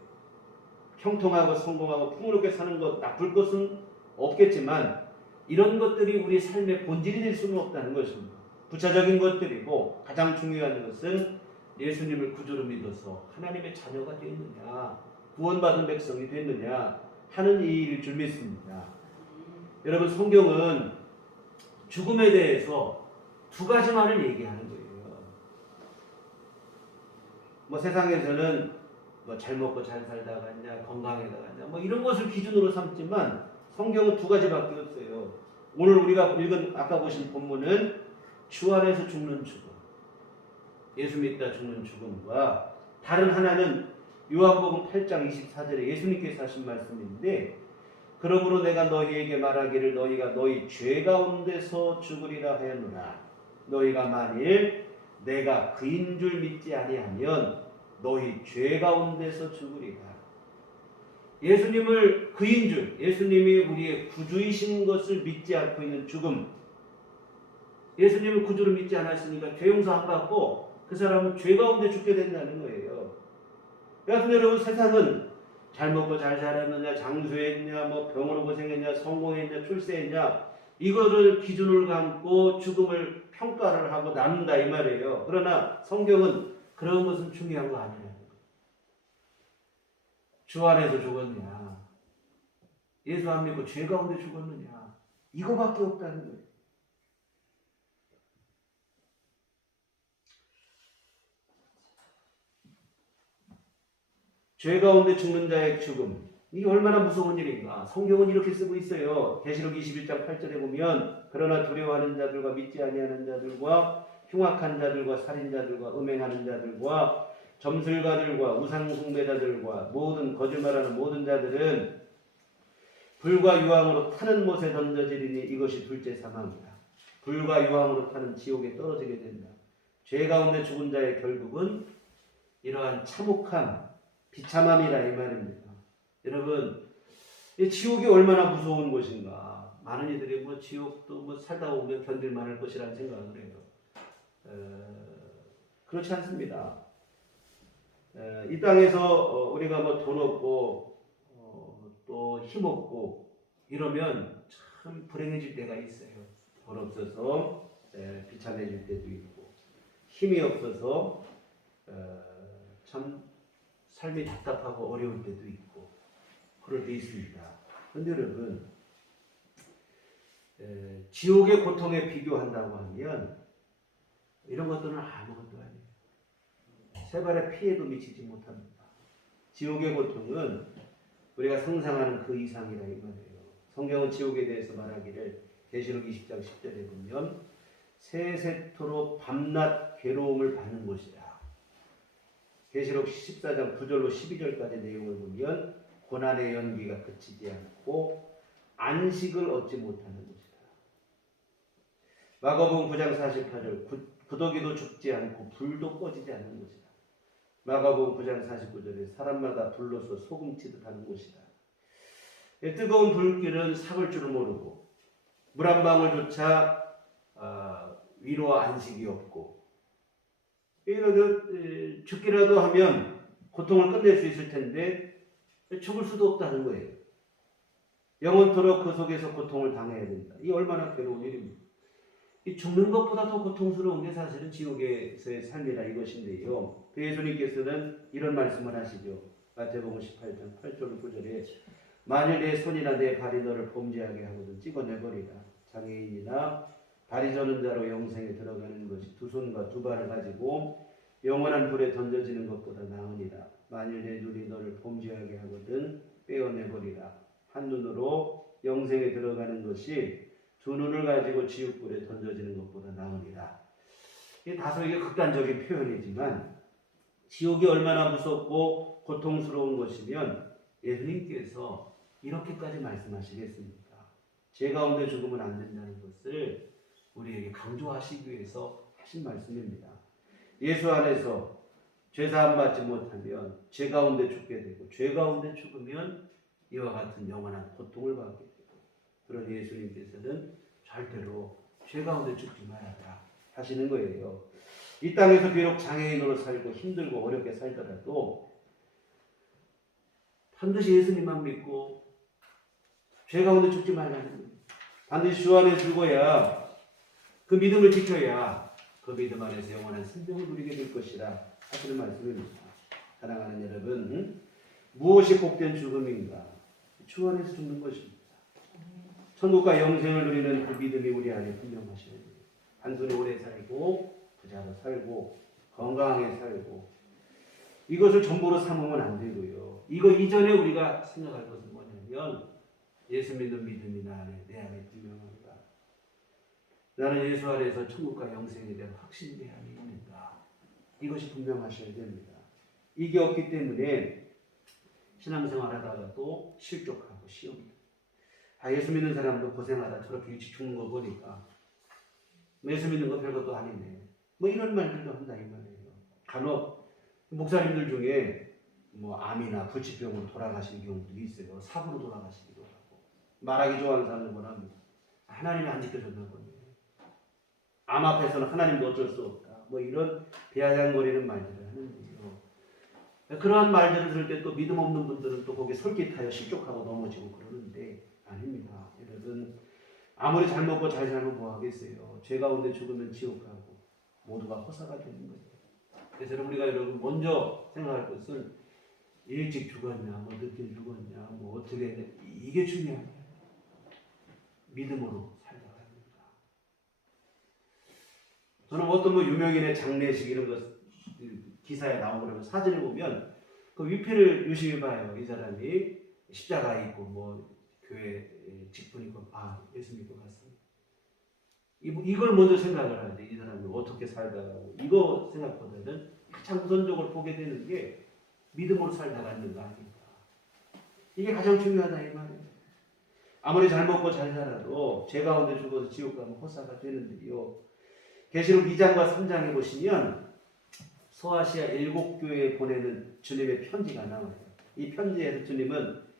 형통하고 성공하고 풍요롭게 사는 것, 나쁠 것은 없겠지만 이런 것들이 우리 삶의 본질이 될 수는 없다는 것입니다. 부차적인 것들이고 가장 중요한 것은 예수님을 구주로 믿어서 하나님의 자녀가 되었느냐, 구원받은 백성이 되었느냐 하는 이일 줄 믿습니다. 여러분, 성경은 죽음에 대해서 두 가지만을 얘기하는 거예요. 뭐 세상에서는 뭐 잘 먹고 잘 살다 갔냐, 건강해다 갔냐, 뭐 이런 것을 기준으로 삼지만 성경은 두 가지밖에 없어요. 오늘 우리가 읽은 아까 보신 본문은 주 안에서 죽는 죽음, 예수 믿다 죽는 죽음과 다른 하나는 요한복음 8장 24절에 예수님께서 하신 말씀인데, 그러므로 내가 너희에게 말하기를 너희가 너희 죄 가운데서 죽으리라 하였노라. 너희가 만일 내가 그인 줄 믿지 아니하면 너희 죄 가운데서 죽으리라. 예수님을 그인 줄, 예수님이 우리의 구주이신 것을 믿지 않고 있는 죽음, 예수님을 구주로 믿지 않았으니까 죄 용서 안 받고 그 사람은 죄 가운데 죽게 된다는 거예요. 여러분, 여러분, 세상은 잘 먹고 잘 살았느냐, 장수했냐, 뭐 병으로 고생했냐, 성공했냐, 출세했냐, 이거를 기준을 삼고 죽음을 평가를 하고 나눈다 이 말이에요. 그러나 성경은 그런 것은 중요한 거 아니라는 거예요. 주 안에서 죽었냐, 예수 안 믿고 죄 가운데 죽었느냐, 이거밖에 없다는 거예요. 죄 가운데 죽는 자의 죽음, 이게 얼마나 무서운 일인가. 성경은 이렇게 쓰고 있어요. 계시록 21장 8절에 보면 그러나 두려워하는 자들과 믿지 아니하는 자들과 흉악한 자들과 살인자들과 음행하는 자들과 점술가들과 우상 숭배자들과 모든 거짓말하는 모든 자들은 불과 유황으로 타는 못에 던져지리니 이것이 둘째 사망이다. 불과 유황으로 타는 지옥에 떨어지게 된다. 죄 가운데 죽은 자의 결국은 이러한 참혹한 비참함이라 이 말입니다. 여러분, 이 지옥이 얼마나 무서운 곳인가. 많은 이들이 뭐 지옥도 뭐 살다 보면 견딜만 할 것이라는 생각을 해요. 그렇지 않습니다. 이 땅에서 우리가 뭐 돈 없고 또 힘 없고 이러면 참 불행해질 때가 있어요. 돈 없어서 비참해질 때도 있고, 힘이 없어서 참 삶이 답답하고 어려울 때도 있고 그럴 때 있습니다. 그런데 여러분, 지옥의 고통에 비교한다고 하면 이런 것들은 아무것도 아니에요. 세 발의 피해도 미치지 못합니다. 지옥의 고통은 우리가 상상하는 그 이상이라 이 말이에요. 성경은 지옥에 대해서 말하기를 계시록 20장 10절에 보면 세세토록 밤낮 괴로움을 받는 곳이라. 계시록 14장 9절로 12절까지 내용을 보면 고난의 연기가 그치지 않고 안식을 얻지 못하는 곳이다. 마가복음 9장 48절 구더기도 죽지 않고 불도 꺼지지 않는 곳이다. 마가복음 9장 49절에 사람마다 불로서 소금치듯 하는 곳이다. 뜨거운 불길은 삭을 줄 모르고 물 한 방울조차 위로와 안식이 없고, 죽기라도 하면 고통을 끝낼 수 있을 텐데 죽을 수도 없다는 거예요. 영원토록 그 속에서 고통을 당해야 된다. 이 얼마나 괴로운 일입니까? 이 죽는 것보다 더 고통스러운 게 사실은 지옥에서의 삶이라 이것인데요. 예수님께서는 이런 말씀을 하시죠. 마태복음 18장 8절 9절에 만일 내 손이나 내 발이 너를 범죄하게 하거든 찍어내버리라. 장애인이나 발이 저는 자로 영생에 들어가는 것이 두 손과 두 발을 가지고 영원한 불에 던져지는 것보다 나으니라. 만일 내 눈이 너를 범죄하게 하거든 빼어내버리라. 한 눈으로 영생에 들어가는 것이 두 눈을 가지고 지옥불에 던져지는 것보다 나으니라. 이 다소 이게 극단적인 표현이지만 지옥이 얼마나 무섭고 고통스러운 것이면 예수님께서 이렇게까지 말씀하시겠습니까? 죄 가운데 죽으면 안 된다는 것을 우리에게 강조하시기 위해서 하신 말씀입니다. 예수 안에서 죄사함 받지 못하면 죄 가운데 죽게 되고, 죄 가운데 죽으면 이와 같은 영원한 고통을 받게 되고, 그런 예수님께서는 절대로 죄 가운데 죽지 말아라 하시는 거예요. 이 땅에서 비록 장애인으로 살고 힘들고 어렵게 살더라도 반드시 예수님만 믿고 죄 가운데 죽지 말라는 거예요. 반드시 주 안에 죽어야 그 믿음을 지켜야 그 믿음 안에서 영원한 생명을 누리게 될 것이라 하시는 말씀입니다. 사랑하는 여러분, 무엇이 복된 죽음인가? 주 안에서 죽는 것입니다. 천국과 영생을 누리는 그 믿음이 우리 안에 분명하셔야 돼요. 단순히 오래 살고 부자로 살고 건강하게 살고 이것을 전부로 삼으면 안 되고요. 이거 이전에 우리가 생각할 것은 뭐냐면 예수 믿는 믿음이 내 안에 분명한가? 나는 예수 안에서 천국과 영생에 대한 확신이 내 안에 있는가? 이것이 분명하셔야 됩니다. 이게 없기 때문에 신앙생활 하다가도 실족하고 시험이 예수 믿는 사람도 고생하다 저렇게 일찍 죽는 거 보니까 예수 믿는 거 별것도 아니네. 뭐 이런 말들도 한다 이 말이에요. 간혹 목사님들 중에 뭐 암이나 불치병으로 돌아가시는 경우도 있어요. 사고로 돌아가시기도 하고 말하기 좋아하는 사람들 뭐랍니다. 하나님이 안 지켜줬나 보네. 암 앞에서는 하나님도 어쩔 수 없다. 뭐 이런 비아냥거리는 말들을 하는데요. 그러한 말들을 들을 때 또 믿음 없는 분들은 또 거기에 솔깃하여 실족하고 넘어지고 그러는데 아닙니다. 여러분 아무리 잘 먹고 잘 살면 뭐 하겠어요. 죄 가운데 죽으면 지옥 가고 모두가 허사가 되는 거예요. 그래서 우리가 여러분 먼저 생각할 것은 일찍 죽었냐 뭐 늦게 죽었냐 뭐 어떻게 했냐 이게 중요한 거예요. 믿음으로 살다 합니다. 저는 어떤 뭐 유명인의 장례식 이런 거 기사에 나오고 그러면 사진을 보면 그 위패를 유심히 봐요. 이 사람이 십자가에 있고 뭐 교회 직분 있고 예수 믿고 갔습니다. 이걸 먼저 생각을 하는데 이 사람이 어떻게 살다가고 이거 생각보다는 가장 우선적으로 보게 되는 게 믿음으로 살다가 있는가 아닌가. 이게 가장 중요하다 이 말이에요. 아무리 잘 먹고 잘 살아도 죄 가운데 죽어서 지옥 가면 허사가 되는데요. 계시록 2장과 3장에 보시면 소아시아 7교회에 보내는 주님의 편지가 나와요. 이 편지에서 주님은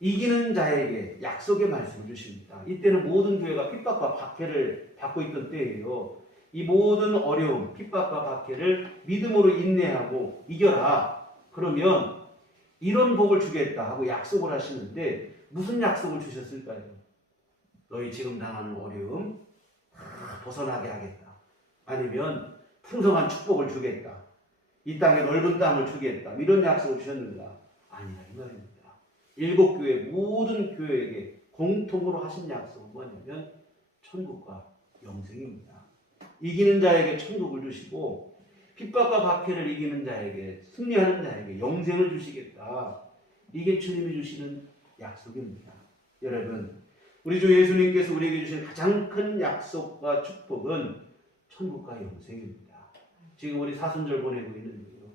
이기는 자에게 약속의 말씀을 주십니다. 이때는 모든 교회가 핍박과 박해를 받고 있던 때예요. 이 모든 어려움, 핍박과 박해를 믿음으로 인내하고 이겨라. 그러면 이런 복을 주겠다 하고 약속을 하시는데 무슨 약속을 주셨을까요? 너희 지금 당하는 어려움 벗어나게 하겠다. 아니면 풍성한 축복을 주겠다. 이 땅에 넓은 땅을 주겠다. 이런 약속을 주셨는가? 아니다 이 말입니다. 7교회 모든 교회에게 공통으로 하신 약속은 뭐냐면 천국과 영생입니다. 이기는 자에게 천국을 주시고 핍박과 박해를 이기는 자에게 승리하는 자에게 영생을 주시겠다. 이게 주님이 주시는 약속입니다. 여러분 우리 주 예수님께서 우리에게 주신 가장 큰 약속과 축복은 천국과 영생입니다. 지금 우리 사순절 보내고 있는데요.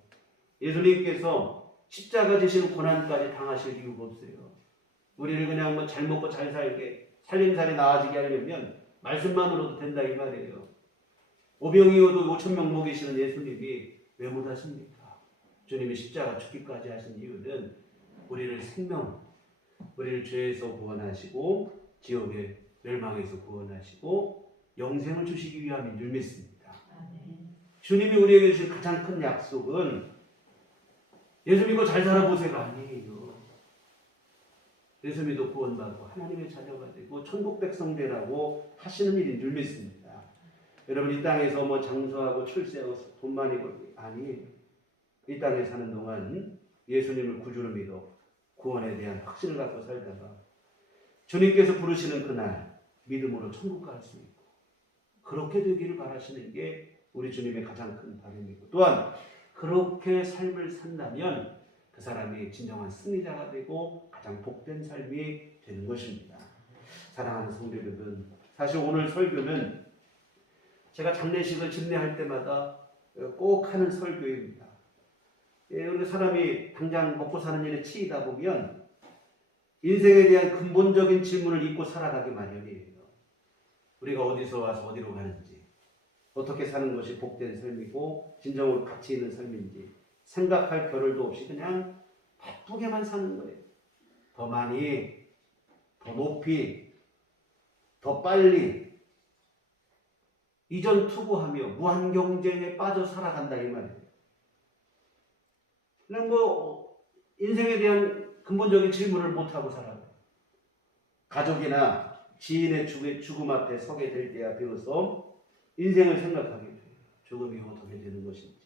예수님께서 십자가 지시는 고난까지 당하실 이유가 없어요. 우리를 그냥 뭐 잘 먹고 잘 살게 살림살이 나아지게 하려면 말씀만으로도 된다 이 말이에요. 오병이어도 5,000명 먹이시는 예수님이 왜 못하십니까? 주님이 십자가 죽기까지 하신 이유는 우리를 우리를 죄에서 구원하시고 지옥의 멸망에서 구원하시고 영생을 주시기 위함인 줄 믿습니다. 주님이 우리에게 주신 가장 큰 약속은 예수 믿고 잘 살아보세요가 아니에요. 예수 믿고 구원받고 하나님의 자녀가 되고 천국 백성 되라고 하시는 일인 줄 믿습니다. 여러분 이 땅에서 뭐 장수하고 출세하고 돈 많이 벌기 아니에요. 이 땅에 사는 동안 예수님을 구주로 믿어 구원에 대한 확신을 갖고 살다가 주님께서 부르시는 그날 믿음으로 천국 갈 수 있고 그렇게 되기를 바라시는 게 우리 주님의 가장 큰 바람이고 또한 그렇게 삶을 산다면 그 사람이 진정한 승리자가 되고 가장 복된 삶이 되는 것입니다. 사랑하는 성도 여러분, 사실 오늘 설교는 제가 장례식을 집례할 때마다 꼭 하는 설교입니다. 우리 사람이 당장 먹고 사는 일에 치이다 보면 인생에 대한 근본적인 질문을 잊고 살아가기 마련이에요. 우리가 어디서 와서 어디로 가는지, 어떻게 사는 것이 복된 삶이고 진정으로 가치 있는 삶인지 생각할 겨를도 없이 그냥 바쁘게만 사는 거예요. 더 많이, 더 높이, 더 빨리 이전 투구하며 무한 경쟁에 빠져 살아간다 이 말이에요. 그냥 인생에 대한 근본적인 질문을 못하고 살아요. 가족이나 지인의 죽음 앞에 서게 될 때야 비로소 인생을 생각하게 돼요. 죽음이 어떻게 되는 것인지.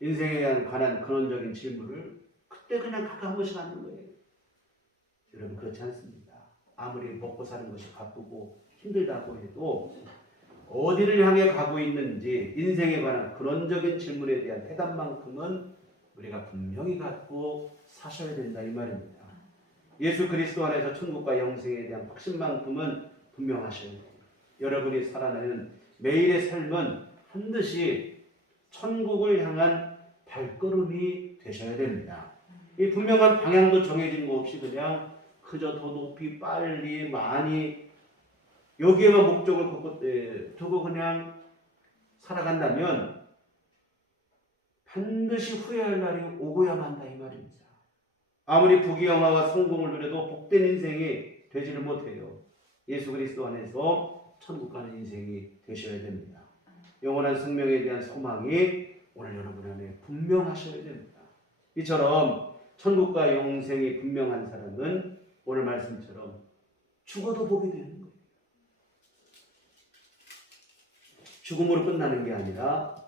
인생에 관한 근원적인 질문을 그때 그냥 각각 한 번씩 하는 거예요. 여러분 그렇지 않습니다. 아무리 먹고 사는 것이 바쁘고 힘들다고 해도 어디를 향해 가고 있는지 인생에 관한 근원적인 질문에 대한 해답만큼은 우리가 분명히 갖고 사셔야 된다 이 말입니다. 예수 그리스도 안에서 천국과 영생에 대한 확신만큼은 분명하셔야 돼요. 여러분이 살아내는 매일의 삶은 반드시 천국을 향한 발걸음이 되셔야 됩니다. 이 분명한 방향도 정해진 거 없이 그냥 그저 더 높이 빨리 많이 여기에만 목적을 두고 그냥 살아간다면 반드시 후회할 날이 오고야만 한다 이 말입니다. 아무리 부귀영화와 성공을 누려도 복된 인생이 되지를 못해요. 예수 그리스도 안에서 천국 가는 인생이 되셔야 됩니다. 영원한 생명에 대한 소망이 오늘 여러분 안에 분명하셔야 됩니다. 이처럼 천국과 영생이 분명한 사람은 오늘 말씀처럼 죽어도 보게 되는 거예요. 죽음으로 끝나는 게 아니라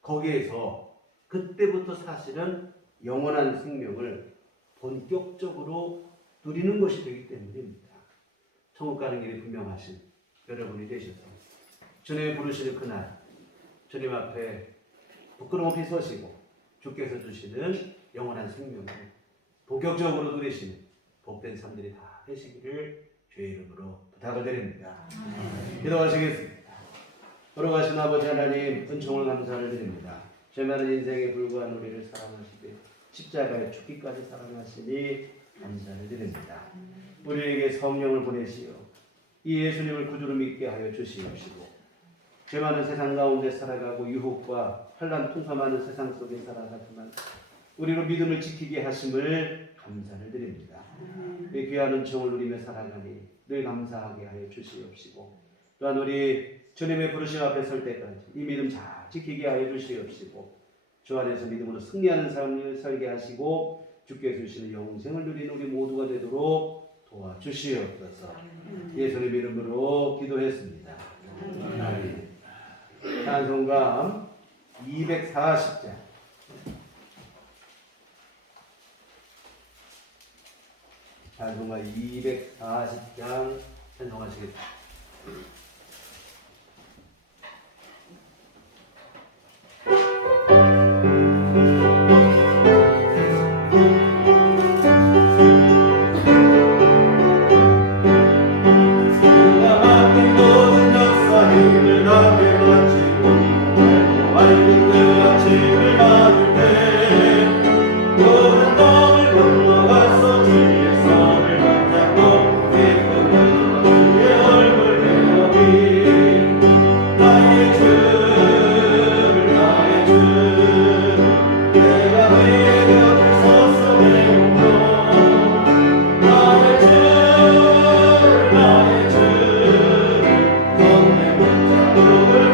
거기에서 그때부터 사실은 영원한 생명을 본격적으로 누리는 것이 되기 때문입니다. 천국 가는 길이 분명하신 여러분이 되셔서 주님의 부르시는 그날 주님 앞에 부끄럼 없이 서시고 주께서 주시는 영원한 생명을 본격적으로 누리시는 복된 삶들이 다 되시기를 주의 이름으로 부탁을 드립니다. 기도하시겠습니다. 걸어가신 아버지 하나님 은총을 감사를 드립니다. 죄 많은 인생에 불과한 우리를 사랑하시되 십자가에 죽기까지 사랑하시니 감사를 드립니다. 우리에게 성령을 보내시어 이 예수님을 구주로 믿게 하여 주시옵시고 죄 많은 세상 가운데 살아가고 유혹과 환난 풍파많은 세상 속에 살아가지만 우리로 믿음을 지키게 하심을 감사를 드립니다. 이 귀한 은총을 누리며 살아가니 늘 감사하게 하여 주시옵시고 또한 우리 주님의 부르심 앞에 설 때까지 이 믿음 잘 지키게 하여 주시옵시고 주 안에서 믿음으로 승리하는 삶을 살게 하시고 주께서 주시는 영생을 누리는 우리 모두가 되도록 도와주시옵소서. 예수님 이름으로 기도했습니다. 아멘. 찬송가 240장 찬송가 240장 찬송하시겠습니다. 주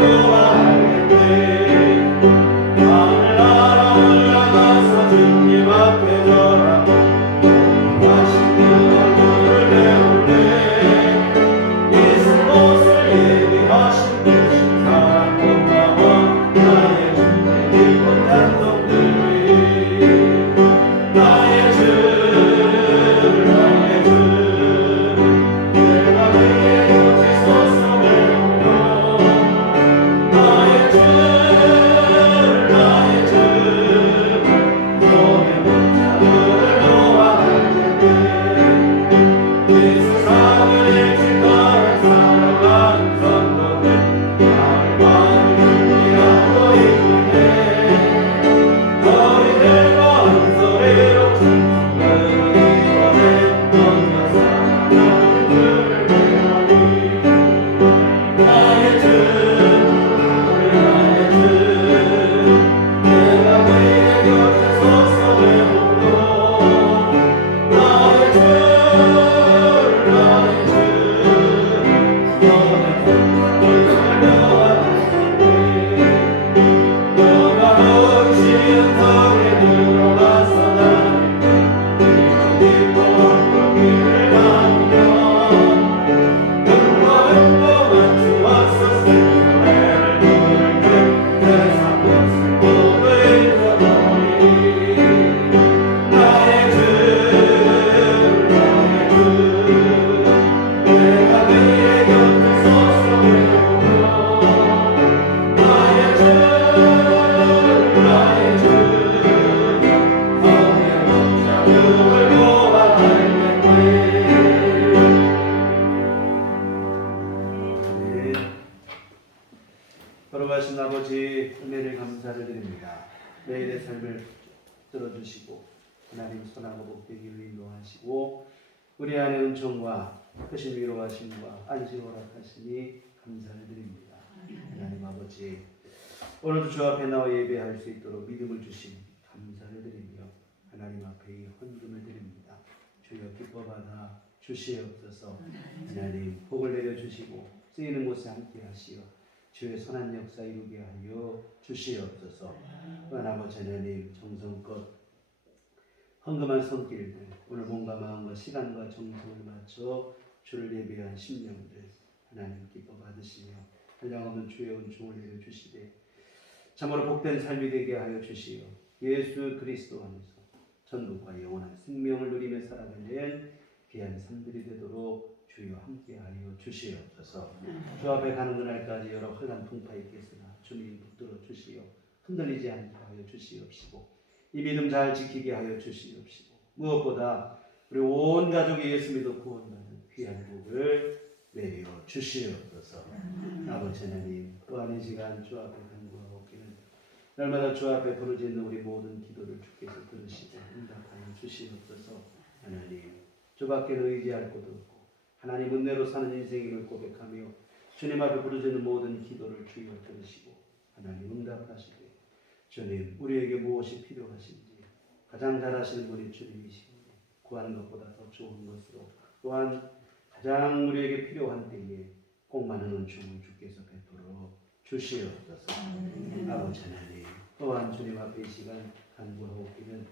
걸어가신 아버지 은혜를 감사를 드립니다. 매일의 삶을 들어주시고 하나님 선하고 복되기를 인도하시고 우리 안에 은총과 크신 위로하심과 안식을 허락하시니 감사를 드립니다. 하나님 아버지 오늘도 주 앞에 나와 예배할 수 있도록 믿음을 주신 감사를 드리며 하나님 앞에 이 헌금을 드립니다. 주여 기뻐받아 주시옵소서. 하나님 복을 내려주시고 쓰이는 곳에 함께 하시어 주의 선한 역사 이루게 하여 주시옵소서. 또한 아버지 하나님 정성껏 헌금한 손길들 오늘 몸과 마음과 시간과 정성을 맞춰 주를 예배한 심령들 하나님 기뻐 받으시며 한량없는 주의 은총을 내려주시되 참으로 복된 삶이 되게 하여 주시어 예수 그리스도 안에서 천국과 영원한 생명을 누리며 살아가는 귀한 삶들이 되도록 주여 함께하여 주시옵소서. 주 앞에 가는 그날까지 여러 혼란 풍파 있겠으나 주님 붙들어 주시어 흔들리지 않게 하여 주시옵시고 이 믿음 잘 지키게 하여 주시옵시고 무엇보다 우리 온 가족이 예수 믿어 구원받는 귀한 복을 내려 주시옵소서. 아버지 하나님 또한 이 시간 주 앞에 간구하옵기는 날마다 주 앞에 부르짖는 우리 모든 기도를 주께서 들으시고 응답하여 주시옵소서. 하나님 주밖에는 의지할 곳 없고 하나님 은혜로 사는 인생임을 고백하며 주님 앞에 부르짖는 모든 기도를 주여 들으시고 하나님 응답하시되 주님 우리에게 무엇이 필요하신지 가장 잘 아시는 분이 주님이시니 구하는 것보다 더 좋은 것으로 또한 가장 우리에게 필요한 때에 꼭 많은 은총을 주께서 베풀어 주시옵소서. 아버지 하나님 또한 주님 앞에 이 시간 간구하옵기는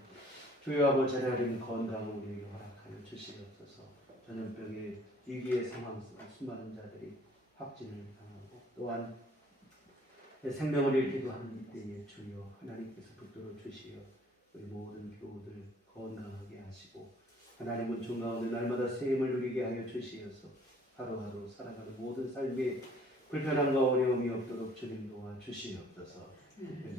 주여 아버지 하나님 건강을 우리에게 허락하여 주시옵소서. 전염병의 위기의 상황 속에 수많은 자들이 확진을 당하고 또한 생명을 잃기도 하는 이때에 주여 하나님께서 붙들어 주시어 우리 모든 교우들 건강하게 하시고 하나님 은총 가운데 날마다 새 힘을 누리게 하여 주시어서 하루하루 살아가는 모든 삶에 불편함과 어려움이 없도록 주님 도와 주시옵소서.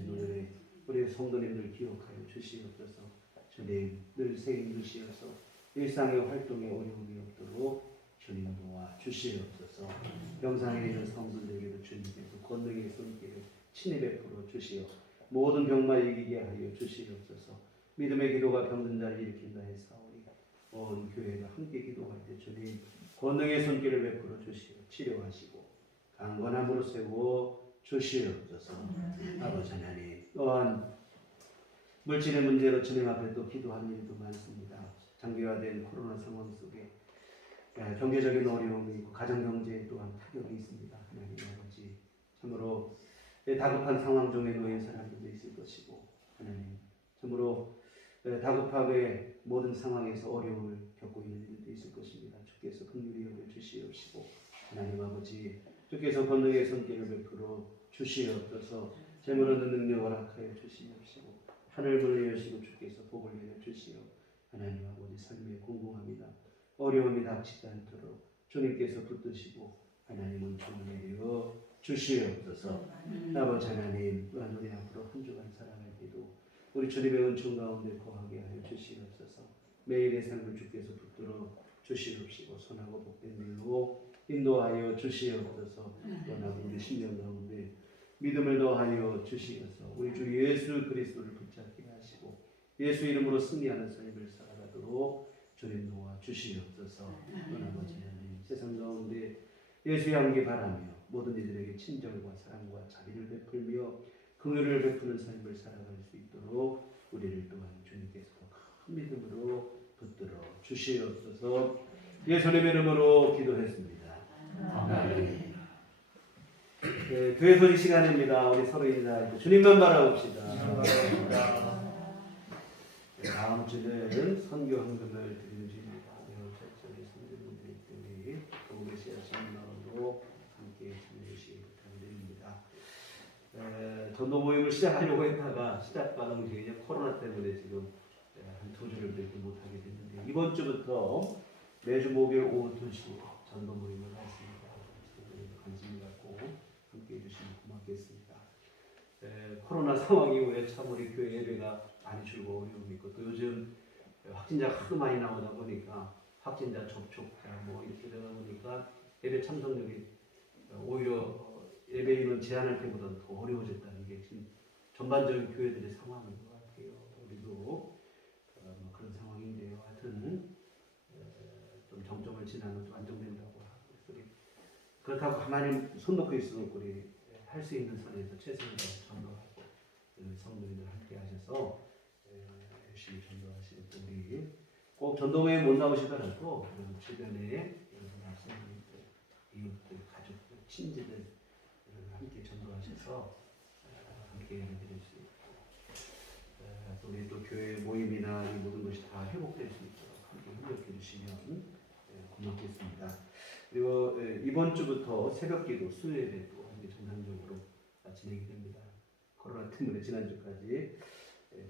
오늘 우리 성도님들 기억하여 주시옵소서. 주님 늘 새 힘 주시어서 일상의 활동에 어려움이 없도록 주님 도와 주시옵소서. 병상에 있는 성도들에게도 주님께서 권능의 손길을 친히 베풀어 주시어 모든 병마 이기게 하여 주시옵소서. 믿음의 기도가 병든 자를 일으킨다 했사오니 온 교회가 함께 기도할 때 주님 권능의 손길을 베풀어 주시어 치료하시고 강건함으로 세워 주시옵소서. 아버지 하나님 또한 물질의 문제로 주님 앞에 또 기도하는 일도 많습니다. 장기화된 코로나 상황 속에 경제적인 어려움이 있고 가정경제에 또한 타격이 있습니다. 하나님 아버지 참으로 다급한 상황 중에 놓인 사람들도 있을 것이고 하나님 참으로 다급하게 모든 상황에서 어려움을 겪고 있는 일도 있을 것입니다. 주께서 긍휼히 여겨 주시옵시고 하나님 아버지 주께서 권능의 손길을 베풀어 주시옵소서. 재물 얻는 능력 허락하여 주시옵시고 하늘 문을 여시고 주께서 복을 내려 주시어 하나님 아버지 삶에 공공합니다. 어려움이 닥치지 않도록 주님께서 붙드시고 하나님은 종을 내려 주시옵소서. 아버지 하나님 또한 우리 앞으로 한 주간 살아갈 때도 우리 주님의 은총 가운데 거하게 하여 주시옵소서. 매일의 삶을 주께서 붙들어 주시옵시고 선하고 복된 길로 인도하여 주시옵소서. 또한 우리 심령 가운데 믿음을 더하여 주시어서 우리 주 예수 그리스도를 붙잡게 하시고 예수 이름으로 승리하는 삶을 살아가도록 주님 도와 주시옵소서. 아버지 하나님 세상 가운데 예수의 함께 바라며 모든 이들에게 친절과 사랑과 자비를 베풀며 긍휼을 베푸는 삶을 살아갈 수 있도록 우리를 또한 주님께서 큰 믿음으로 붙들어 주시옵소서. 예수님의 이름으로 기도했습니다. 아멘. 교회 소식 시간입니다. 우리 서로 인사하고 주님만 바라봅시다. 다음 주는 선교 헌금을 드리는 주입니다. 저희 성도님들이 때문에 도움을 시하시는 마음으로 함께 참여해주시기 부탁드립니다. 전도 모임을 시작하려고 했다가 시작 과정 중에 코로나 때문에 지금 한 2주를 이렇게 못하게 됐는데 이번 주부터 매주 목요일 오후 2시 전도 모임을 하겠습니다. 관심 갖고 함께 해주시면 고맙겠습니다. 코로나 상황 이후에 참 우리 교회 예배가 많이 줄고 어려움이 있고 또 요즘 확진자가 하도 많이 나오다 보니까 확진자 접촉자 뭐 이렇게 되다 보니까 예배 참석률이 오히려 예배인은 제한할 때보다 더 어려워졌다는 게 지금 전반적인 교회들의 상황인 것 같아요. 우리도 뭐 그런 상황인데요. 하여튼 좀 정점을 지나면 또 안정된다고 하고 그렇다고 가만히 손 놓고 있으면 우리 할 수 있는 선에서 최선을 다해 전도하고 성도님들 함께 하셔서 열심히 전도하시고 또 우리 꼭 전도회에 못 나오시더라도 주변에 말씀드린 이웃들, 가족들, 친지들 함께 전도하셔서 함께 예배드릴 수 있고 우리 또 교회 모임이나 이 모든 것이 다 회복될 수 있도록 함께 협력해 주시면 고맙겠습니다. 그리고 이번 주부터 새벽기도 수요예배도 함께 정상적으로 진행이 됩니다. 코로나 때문에 지난주까지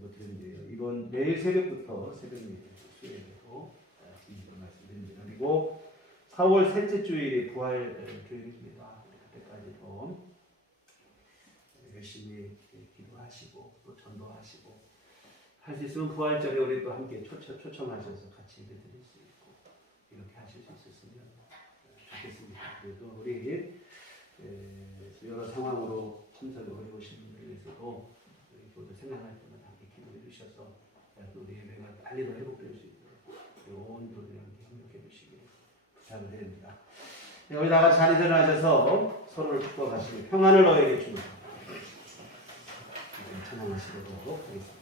못 드렸는데요. 이번 내일 새벽부터 새벽 예배 수요예배도 진행을 말씀드립니다. 그리고 4월 셋째 주일이 부활 주일입니다. 그때까지 더 열심히 기도하시고 또 전도하시고 할 수 있으면 부활절에 우리 또 함께 초청하셔서 같이 예배 드릴 수 있고 이렇게 하실 수 있었으면 좋겠습니다. 그래도 우리 여러 상황으로 참석이 어려우신 분들 위해서도 우리 교도 생각할 때마다 함께 기도해 주셔서 또 우리 예배가 빨리 더 회복될 수 있도록 온 교도에 함께 협력해 주시기를 부탁을 드립니다. 우리 다 같이 자리 전하셔서 서로를 축복하시고 평안을 너에게 주는 찬양하시도록 하겠습니다.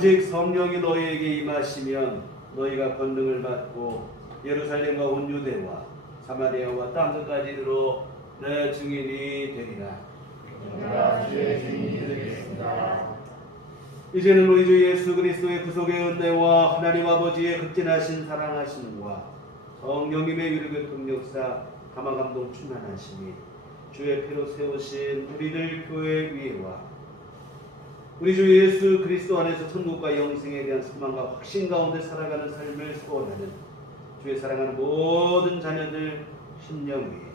오직 성령이 너희에게 임하시면 너희가 권능을 받고 예루살렘과 온 유대와 사마리아와 땅 끝까지 이르러 내 증인이 되리라. 주의 증인이 되겠습니다. 이제는 우리 주 예수 그리스도의 구속의 은혜와 하나님 아버지의 극진하신 사랑하심과 성령님의 위로교통 역사 감화감동 충만하심이 주의 피로 세우신 우리들 교회 위에와 우리 주 예수 그리스도 안에서 천국과 영생에 대한 소망과 확신 가운데 살아가는 삶을 소원하는 주의 사랑하는 모든 자녀들 심령 위에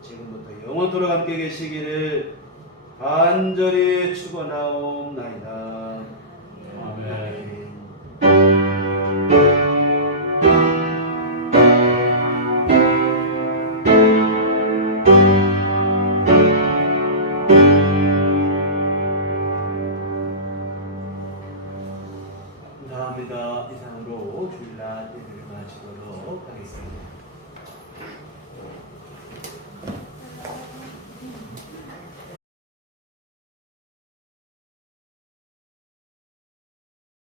지금부터 영원토록 함께 계시기를 간절히 축원하옵나이다. 아멘. 감사합니다. 이상으로 주일날 예배를 마치도록 하겠습니다.